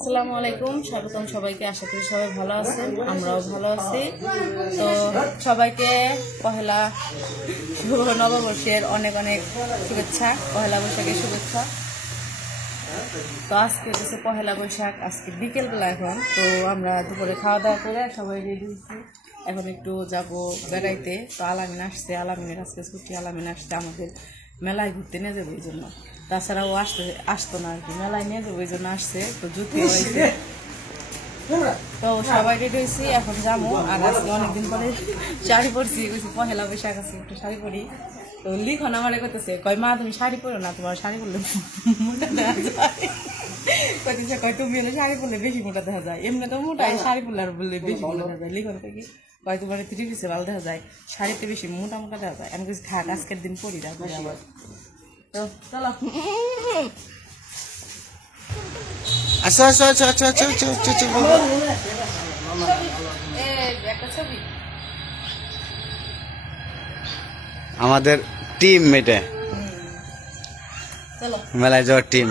আসসালামু আলাইকুম, স্বাগতম সবাইকে। আশা করি সবাই ভালো আছেন, আমরাও ভালো আছি। তো সবাইকে পহেলা নববর্ষের অনেক অনেক শুভেচ্ছা, পহেলা বৈশাখের শুভেচ্ছা। তো আজকে হচ্ছে পহেলা বৈশাখ, আজকে বিকেলবেলা। এখন তো আমরা দুপুরে খাওয়া দাওয়া করে সবাই রেডি হচ্ছি, এখন একটু যাব বেড়াইতে। তো আলামিন আসছে, আলামিনের আজকে ছুটি। আলামিন আসছে আমাদের মেলায় ঘুরতে নিয়ে যাবে, এই জন্য। তাছাড়াও আসতো না আর কি, মেলায় নিয়ে যাবো এই জন্য আসছে। তো জুতি হয়েছে, তো সবাই রেডি হয়েছি, এখন যাবো। আর আজকে অনেকদিন পরে শাড়ি পরছি, পহেলা বৈশাখ আছে, একটু শাড়ি পরি। তো লিখন আমারে করতেছে, কয় মা তুমি শাড়ি পরো না, তোমার শাড়ি পরলে মোটা দেখা যায়। কইতেছে, কয় তুমি হলে শাড়ি পরলে বেশি মোটা দেখা যায়, এমনি তো মোটাই, শাড়ি পরলে আর বললে বেশি মোটা দেখা যায়। লিখন থেকে কয় তোমার 3 পিসে ভালো দেখা যায়, শাড়িতে বেশি মোটা মোটা দেখা যায়। আমি কিছু থাক, আজকের দিন পরি তারপরে আবার। তো চলো। আচ্ছা আচ্ছা আচ্ছা আচ্ছা আচ্ছা আচ্ছা আচ্ছা আচ্ছা আমাদের টিম এটা মেলায় যাওয়ার টিম।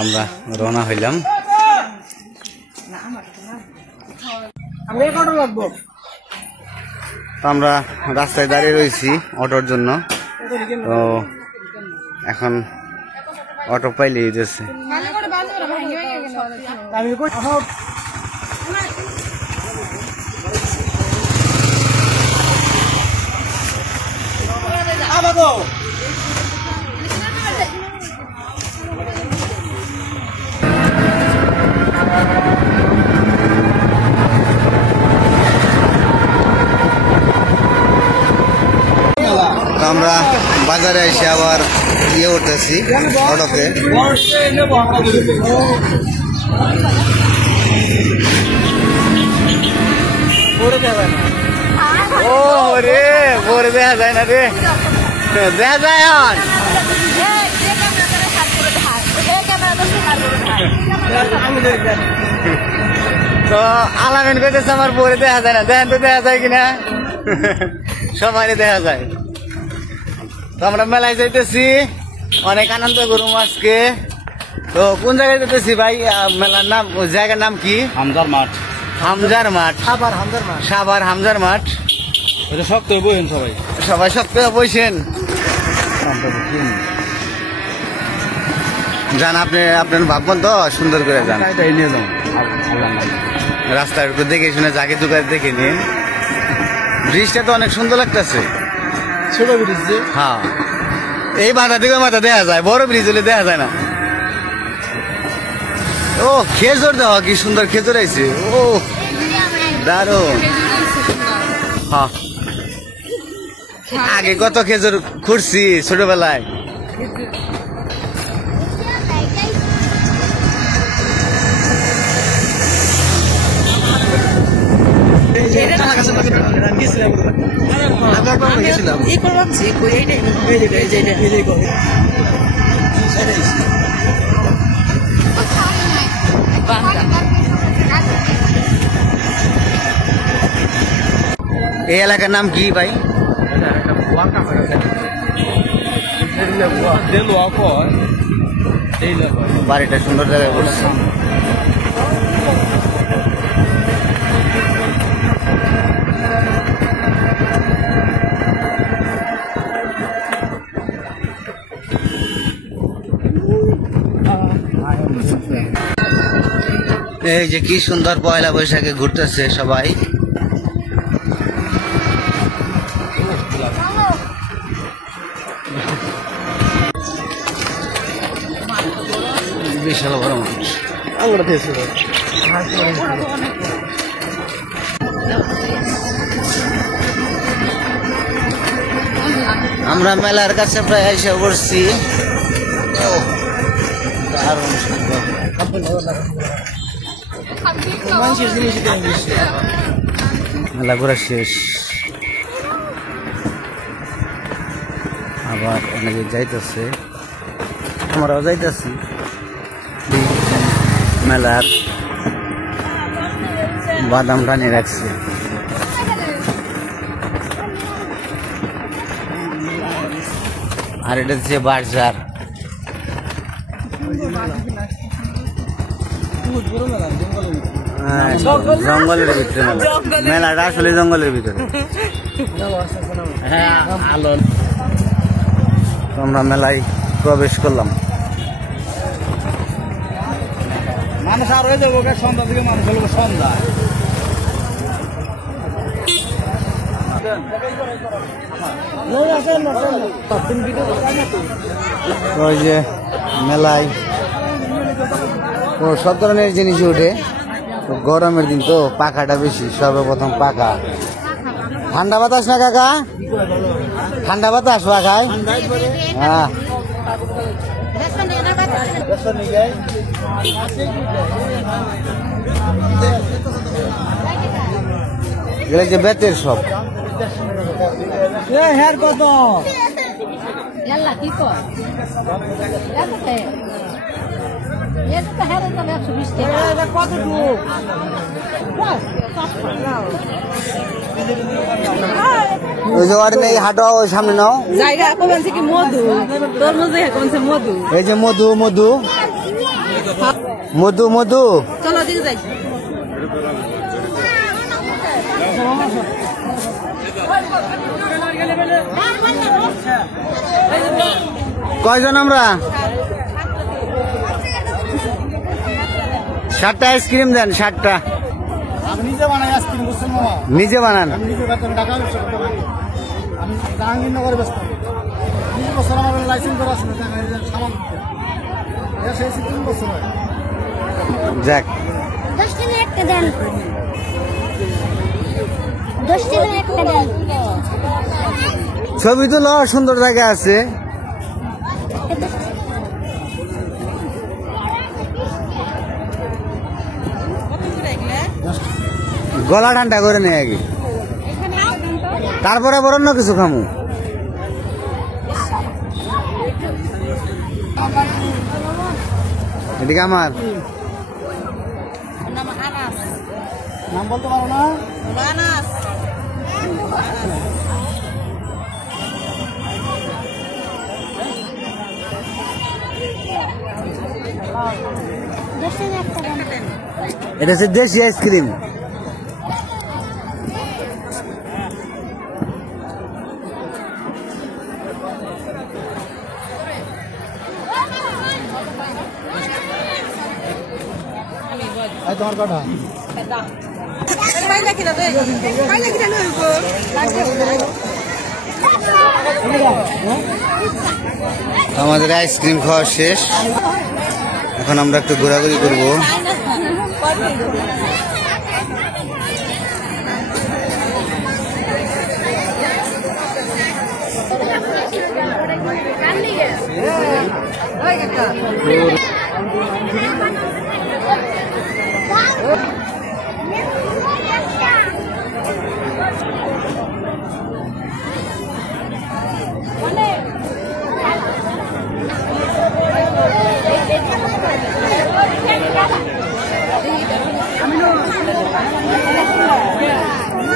আমরা রওনা হইলাম। আমরা রাস্তায় দাঁড়িয়ে রয়েছি অটোর জন্য। তো এখন অটো পাইলেই যাচ্ছে। আমরা বাজারে এসে আবার ইয়ে উঠতেছি অটোতে। ও রে পরে দেখা যায় না রে, দেখা যায়। তো আলামিন কইতেছে আমার পরে দেখা যায় না, দেখেন তো দেখা যায় কিনা। সবাই দেখা যায়। তো আমরা মেলায় যাইতেছি, অনেক আনন্দ করুম আজকে। তো কোন জায়গায় যেতেছি ভাই? মেলার নাম, জায়গার নাম কি? হামজার মাঠ। হামজার মাঠ, সাভার হামজার মাঠ। শক্ত বইন সবাই, সবাই শক্ত বইছেন। যান, আপনি আপনার ভাববেন তো সুন্দর করে যান। রাস্তা একটু দেখে শুনে জাগে জুগায় দেখে নিন। ব্রিজটা তো অনেক সুন্দর লাগতেছে, ছোট ব্রিজ। হ্যাঁ, এই মাথা থেকে মাথা দেখা যায়, বড় ব্রিজ হলে দেখা যায় না। ও খেজুর দেওয়া, কি সুন্দর খেজুর আইছে। ও দারুন। হ্যাঁ, আগে কত খেজুর খুঁড়ছি ছোটবেলায়। এই এলাকার নাম কি ভাই? বাড়িটা সুন্দর জায়গায় বলছে। এই যে কি সুন্দর পয়লা বৈশাখে ঘুরতেছে সবাই। বিশাল বড় মানুষ। আমরা মেলার কাছে প্রায় এসে পড়ছি। মেলা ঘোরা শেষ, আবার অনেকে যাইতেছে, আমরাও যাইতেছি। মেলার বাদাম টানিয়ে রাখছে। আর এটা হচ্ছে বার্জার। হ্যাঁ, জঙ্গলের ভিতরে মেলাটা আসলে জঙ্গলের ভিতরে। হ্যাঁ আলো। আমরা মেলায় প্রবেশ করলাম। মানুষ আর হয়ে যাবো সন্ধ্যা থেকে মানুষ হলো সন্ধ্যা। ওই যে মেলায় সব ধরনের জিনিস উঠে। তো গরমের দিন তো পাখাটা বেশি, সর্বপ্রথম পাখা। ঠান্ডা বাতাস না কাকা? ঠান্ডা বাতাস পাখায়? হ্যাঁ এগুলো যে বেতের সব। হ্যাঁ কত কি কর ওই যে ওয়ার্ডে নেই, হাঁটো ওই সামনে নাও। জায়গা কমছে কি মধু, তরমুজ কমছে মধু। এই যে মধু মধু মধু মধু। চলো দিকে যাই। কয়জন আমরা? 7টা আইসক্রিম দেন, 7টা। আমি নিজে বানাই আইসক্রিম, বুঝছেন মামা? নিজে বানান? আমি নিজে ঢাকা ব্যবসা করতে পারি। আমি জাহাঙ্গীরনগরে ব্যস্ত। 20 বছর আমার লাইসেন্স করা আছে, সামান সেই 3 বছর হয়। যাক, 10 টাকা একটা দেন, 10 টাকা একটা দেন। ছবি তুলো, সুন্দর জায়গা আছে। গলা ঠান্ডা করে নেই আগে, তারপরে আবার অন্য কিছু খামু। এদিকে আমার নাম বলতে পারো না? এটা হচ্ছে দেশি আইসক্রিম। তোমার কটা? আমাদের আইসক্রিম খাওয়া শেষ, এখন আমরা একটু ঘোরাঘুরি করবো।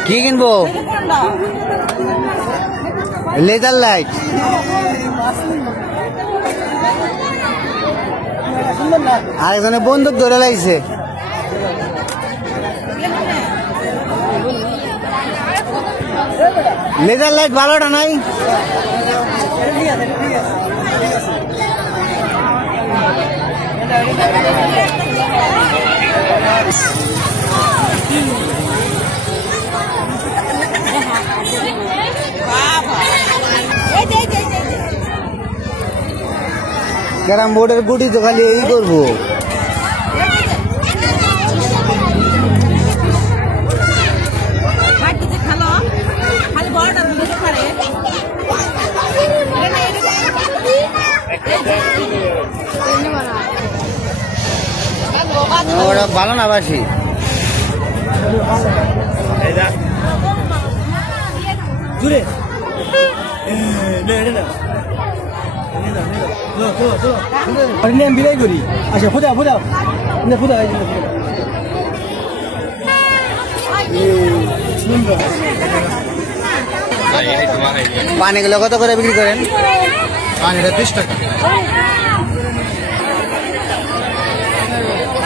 কি কিনবো? Laser light. আরেকজনে বন্দুক ধরে লাগছে। লেজার লাইট ভালোটা নাই? ক্যারাম বোর্ডের গুটি তো খালি এই করবো। ওরা ভালো না বাসি। জুড়ে বিদায় করি। আচ্ছা ফুটাও ফুটাও ফুটাও। পানিগুলো কত করে বিক্রি করেন? আর এটা 20 টাকা।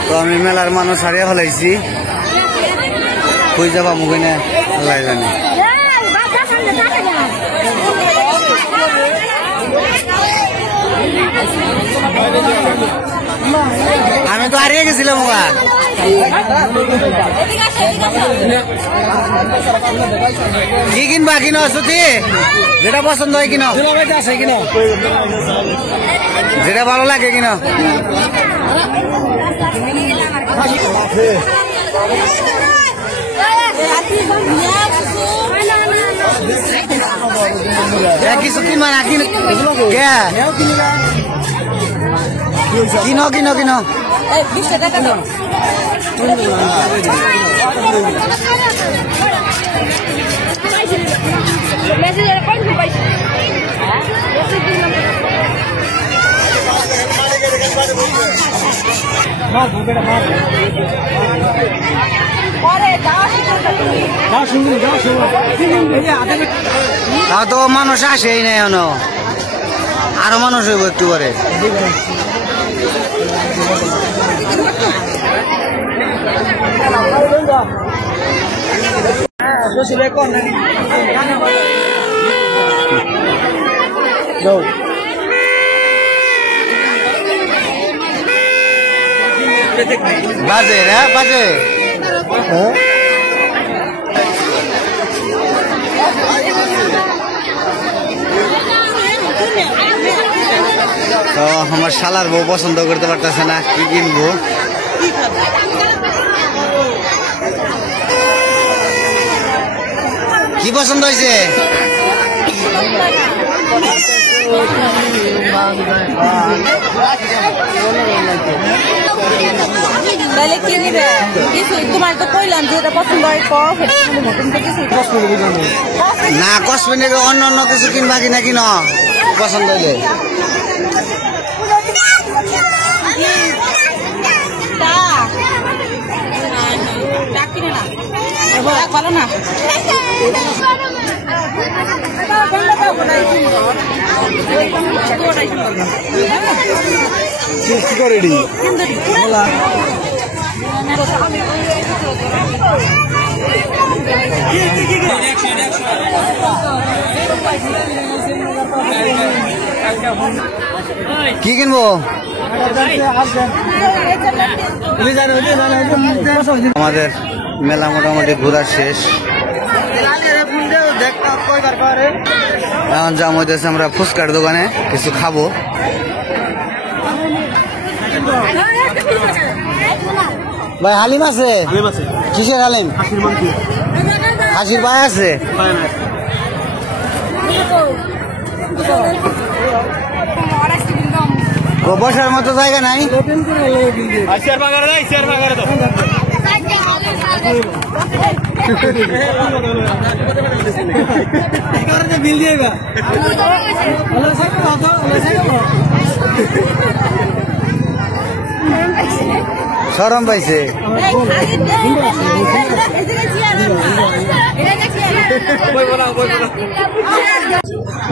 তো আমি মেলার মানুষ হারিয়ে ফেলাইছি, কই যাবা মুখে না আল্লাহ জানে। আমি তো হারিয়ে গেছিলাম ওগা। কি কিনবা কিনো সুতি, যেটা পছন্দ হয় কিনো, যেটা ভালো লাগে কিনো। কিছু কিনবা না কিনো, কিনো কিনো কিনো। তাও তো মানুষ আসেই নাই এখনো, আরো মানুষ হইব একটু পরে। বাজে না বাজে, তো আমার শালার বউ পছন্দ করতে পারতেছে না কি কিনবো। কি পছন্দ হয়েছে? তাহলে কি নিবে? কিছু তোমার তো কইলাম যেটা পছন্দ হয় না, কসমেটিক অন্য অন্য কিছু কিনবা কিনা কিনো পছন্দ হইলে। ভালো না কি কিনবো? আমাদের মেলা মোটামুটি ঘোরা শেষ, এখন যাওয়া হইতেছে আমরা ফুচকার দোকানে কিছু খাবো। ভাই হালিম আছে? কিসের হালিম? হাসির ভাই আছে? বসার মতো জায়গা নাই? শরম পাইছে।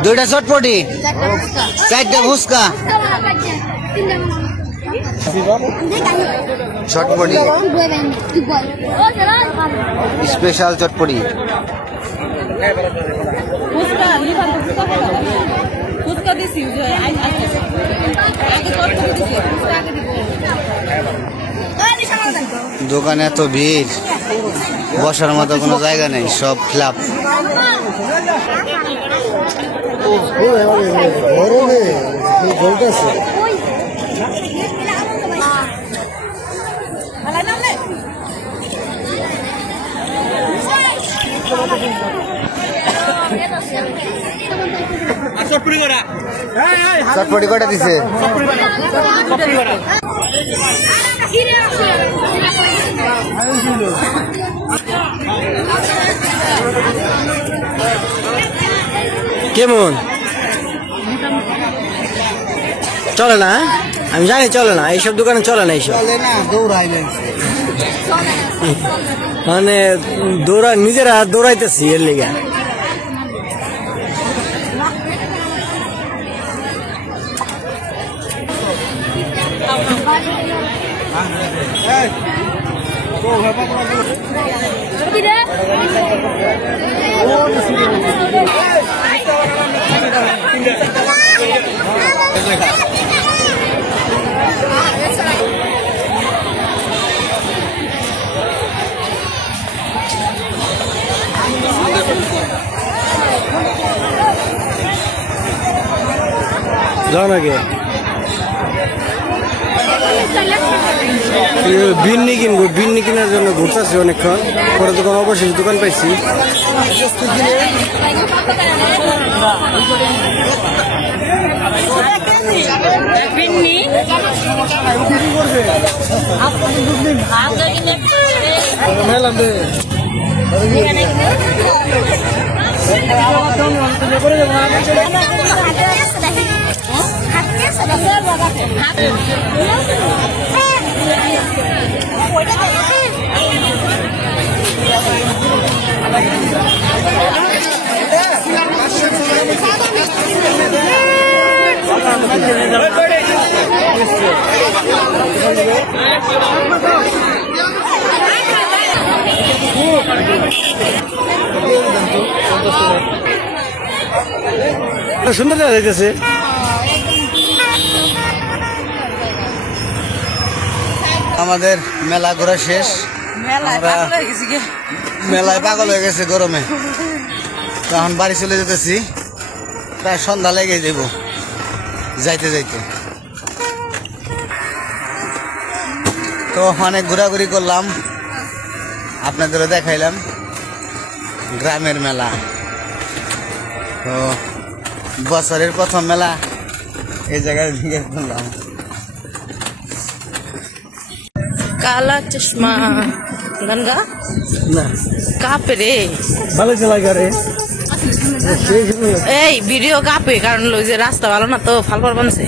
দুইটা চটপটি, চারটা ফুচকা, চটপটি স্পেশাল চটপটি। দোকানে এত ভিড়, বসার মতো কোনো জায়গা নেই, সব ফ্ল্যাপ। চটপটি কটা দিছে? কেমন চলে না? আমি জানি চলে না, এইসব দোকানে চলে না এইসব, মানে নিজেরা দৌড়াইতেছি এর লিগা। যাও নাকি বিন্নি কিনবো, বিন্নি কেনার জন্য ঘুরতেছি অনেকক্ষণ পরে দোকান অবশেষে দোকান পাইছি। সুন্দর দেখা যাইতেছে। আমাদের মেলা ঘোরা শেষ, আমরা মেলায় পাগল হয়ে গেছে গরমে। তো এখন বাড়ি চলে যেতেছি, প্রায় সন্ধ্যা লেগে যাব যাইতে যাইতে। তো অনেক ঘোরাঘুরি করলাম, আপনাদেরও দেখাইলাম গ্রামের মেলা। তো বছরের প্রথম মেলা এই জায়গায় ভিড় করলাম। काला चश्मा गंगा कापे रे ভালো লাগা রে এই ভিডিও কাপে, কারণ ওই যে রাস্তা ভালো না তো ফালফাল বানছে।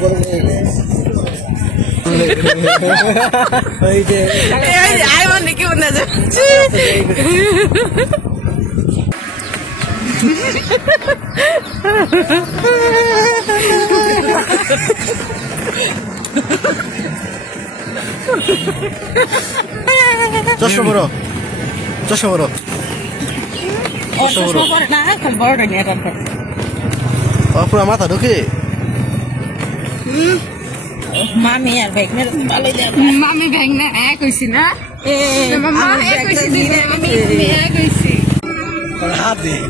আই মানে কি মনে যাচ্ছে চশমা বড়, চশমা বড়, না খালি বড়টা নিয়ে রাখবে। পুরা মাথা ঢুকে মামি আর ব্যাগ মেরে ভালোই দেয়। মামি ব্যাগ না এক হইছি না মামা এক হইছি দিদি আমি এক হইছি হাত দিয়ে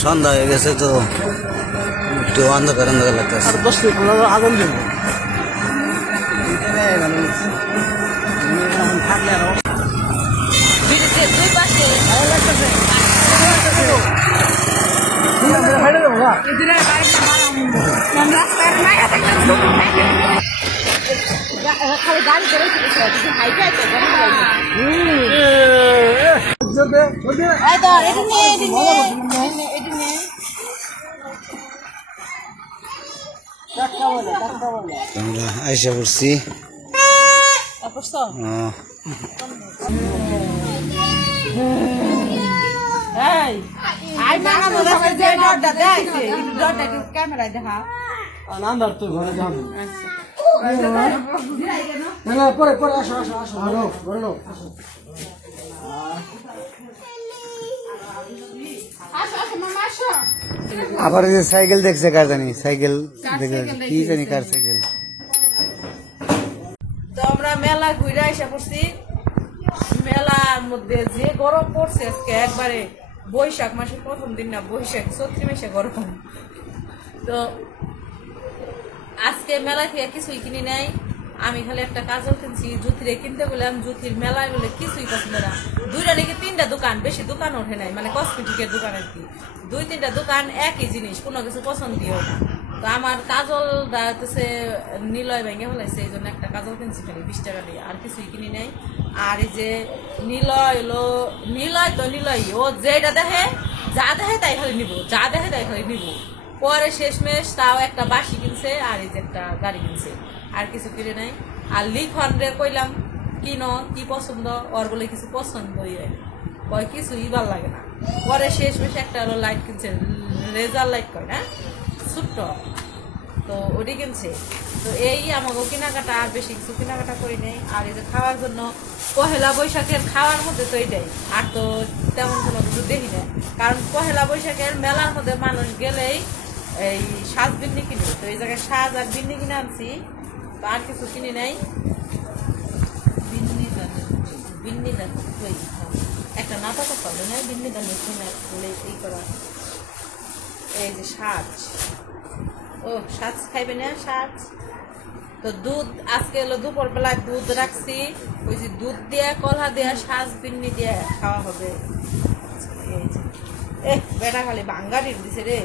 সন্ধ্যা হয়ে গেছে, তো একটু অন্ধকার অন্ধকার লাগতেছে। আর 10 মিনিট আগুন দিন ব্রিজের দুই পাশে এদিকে বাইরে মাম রাস্তায় নাই আছে খালি গাড়ি করে হাইটে আছে। আমরা আইসা পড়ছি। ক্যামেরায় দেখা নান্দার তুই ঘরে যাও না, পরে পরে আসো আসো আসো, ঘরে নাও, ঘরে নাও, আসো। আবার এই যে সাইকেল দেখছে কার জানি, সাইকেল দেখে কি জানি কার সাইকেল। তো আমরা মেলা ঘুরে এসে পড়ছি। মেলার মধ্যে যে গরম পড়ছে আজকে, একবারে বৈশাখ মাসের প্রথম দিন না, বৈশাখ চৈত্র মাসে গরম। তো আজকে মেলা থেকে কিছুই কিনি নাই, আমি খালি একটা কাজল কিনছি। জুতিরে কিনতে বললাম, জুতির মেলায় বলে কিছুই পছন্দ না। দুইটা নাকি তিনটা দোকান, বেশি দোকান ওঠে নাই, মানে কসমেটিকের দোকান আর কি। দুই তিনটা দোকান একই জিনিস, কোনো কিছু পছন্দই না। তো আমার কাজল হচ্ছে নিলয় ভেঙে ফেলাইছে, এই জন্য একটা কাজল কিনছি খালি 20 টাকা দিয়ে, আর কিছুই কিনি নাই। আর এই যে নিলয় হলো নিলয়, তো নিলয় ও যেটা দেখে যা দেখে তাই খালি নিব, যা দেখে তাই খালি নিব। পরে শেষমেশ তাও একটা বাসি কিনছে, আর এই যে একটা গাড়ি কিনছে, আর কিছু কিনে নাই। আর লিখন রে কইলাম কিনো, কি পছন্দ, ওর বলে কিছু পছন্দই হয় কয় কিছুই ভাল লাগে না। পরে শেষমেশ একটা হলো লাইট কিনছে, রেজার লাইট কয় না, ছোট্ট তো ওটি কিনছে। তো এই আমাকে কেনাকাটা আর বেশি কিছু কেনাকাটা করি নেই। আর এই যে খাওয়ার জন্য পহেলা বৈশাখের খাওয়ার মধ্যে তো এইটাই, আর তো তেমন কোনো কিছু দেখি না। কারণ পহেলা বৈশাখের মেলার মধ্যে মানুষ গেলেই এই সাজ বিন্নি কিনে, তো এই জায়গায় সাজ আর বিন্নি কিনে আনছি। তো আর কিছু কিনি নাই। বিন্নি দান একটা নাটক পাবে না, বিন্নি দান বলে এই করা। এই যে সাজ, ও সাজ খাইবে না সাজ। তো দুধ আজকে এলো দুপুর বেলায় দুধ রাখছি, ওই যে দুধ দিয়ে কলা দিয়ে সাজ বিন্নি দিয়ে খাওয়া হবে। এই যে বেটা খালি বাঙ্গারির দিছে রে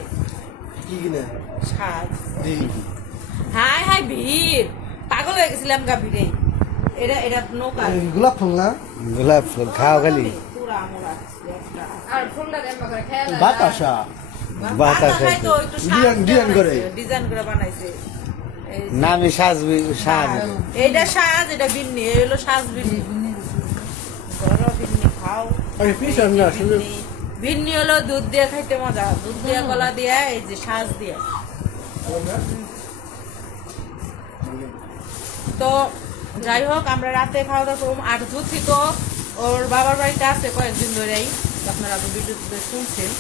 কি কিনে সাজ। হাই হাই ভিড়, পাগল হয়ে গেছিলাম গা ভিড়ে। এটা এটা নৌকা গোলাপ ফুল না গোলাপ ফুল খাও খালি পুরা আমরা একটা আর ফুলটা দেন করে খেয়াল বাতাসা বাতাসা তো একটু ডিজাইন করে। ডিজাইন করে বানাইছে। এই যে নামি সাজবি সাজ এইটা সাজ, এটা বিন্নি, এই হলো সাজ বিন্নি। ধরো বিন্নি খাও। আরে পিছন না শুধু বিন্নি বিন্নি হলো দুধ দিয়ে খাইতে মজা, দুধ দিয়ে কলা দিয়ে, এই যে সাজ দিয়ে। তো যাই হোক আমরা রাতে খাওয়া দাওয়া করবো। আর জুথি তো ওর বাবার বাড়িতে আছে কয়েকদিন ধরেই, আপনারা তো ভিডিওতে শুনছেন।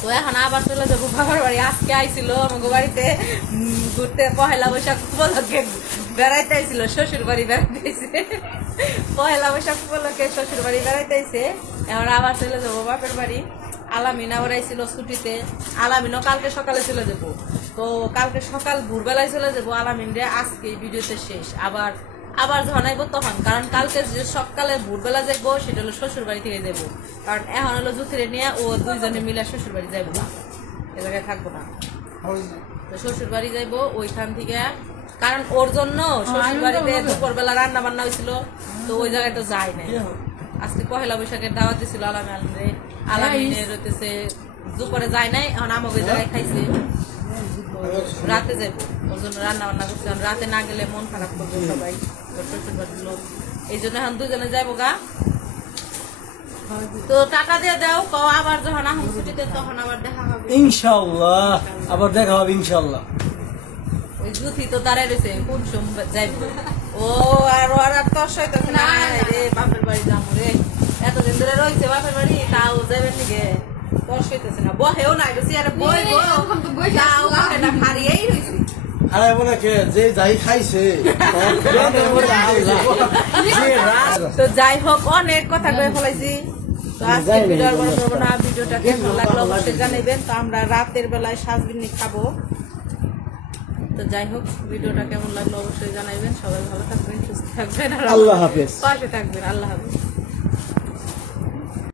তো এখন আবার চলে যাবো বাবার বাড়ি। আজকে আইছিল আমাকে বাড়িতে ঘুরতে, পহেলা বৈশাখ উপলক্ষে বেড়াইতে আইছিল, শ্বশুর বাড়ি বেড়াইতে আইছে। পহেলা বৈশাখ উপলক্ষে শ্বশুর বাড়ি বেড়াইতে আইছে। এখন আবার চলে যাবো বাপের বাড়ি। আলামিন আবার আইছিল ছুটিতে, আলামিনও কালকে সকালে চলে যাবো। তো কালকে সকাল ভোরবেলায় চলে যাবো আলামিন রে। আজকে ভিডিওতে শেষ, আবার আবার যখন আইবো তখন, কারণ কালকে যে সকালে ভোরবেলা যাবো সেটা হলো শ্বশুর বাড়ি থেকে যাবো। কারণ এখন হলো জুথিরে নিয়ে ও দুইজনে মিলে শ্বশুর বাড়ি যাইবো না, এ জায়গায় থাকবো না। তো শ্বশুর বাড়ি যাইবো ওইখান থেকে, কারণ ওর জন্য শ্বশুর বাড়িতে দুপুর বেলা রান্না বান্না হয়েছিল, তো ওই জায়গায় তো যায় না। আজকে পহেলা বৈশাখের দাওয়াত দিছিল আলামিনরে, আলামিনের হইতেছে দুপুরে যায় নাই, এখন আমাকে ওই জায়গায় খাইছে। রাতে যাবো, ওর জন্য রান্না বান্না করছে। রাতে না গেলে মন খারাপ করবে সবাই, ওর শ্বশুর বাড়ির লোক। এই জন্য এখন দুজনে যাবো গা। তো টাকা দিয়ে দাও, কও আবার যখন আহম ছুটিতে তখন আবার দেখা হবে ইনশাআল্লাহ, আবার দেখা হবে ইনশাআল্লাহ। ওই জুথি তো দাঁড়ায় রয়েছে কোন সময় যাইবো। ও আর ওর আর তর সইতেছে না রে, বাপের বাড়ি যাবো রে। এতদিন ধরে রয়েছে বাপের বাড়ি, তাও যাবেন নাকি তর সইতেছে না। বহেও নাই রয়েছে, আরে বইবো তাও বহে না, হারিয়েই রয়েছে। আরে বলে কে যে যাই খাইছে তো যাই হোক অনেক কথা কয়ে ফেলাইছি। তো আজকে ভিডিও আর বড় করবো না। ভিডিওটা কেমন লাগলো অবশ্যই জানাবেন। তো আমরা রাতের বেলায় সাজবিন্নি খাবো। তো যাই হোক ভিডিওটা কেমন লাগলো অবশ্যই জানাবেন। সবাই ভালো থাকবেন, সুস্থ থাকবেন, আর আল্লাহ হাফেজ। পাশে থাকবেন। আল্লাহ হাফেজ।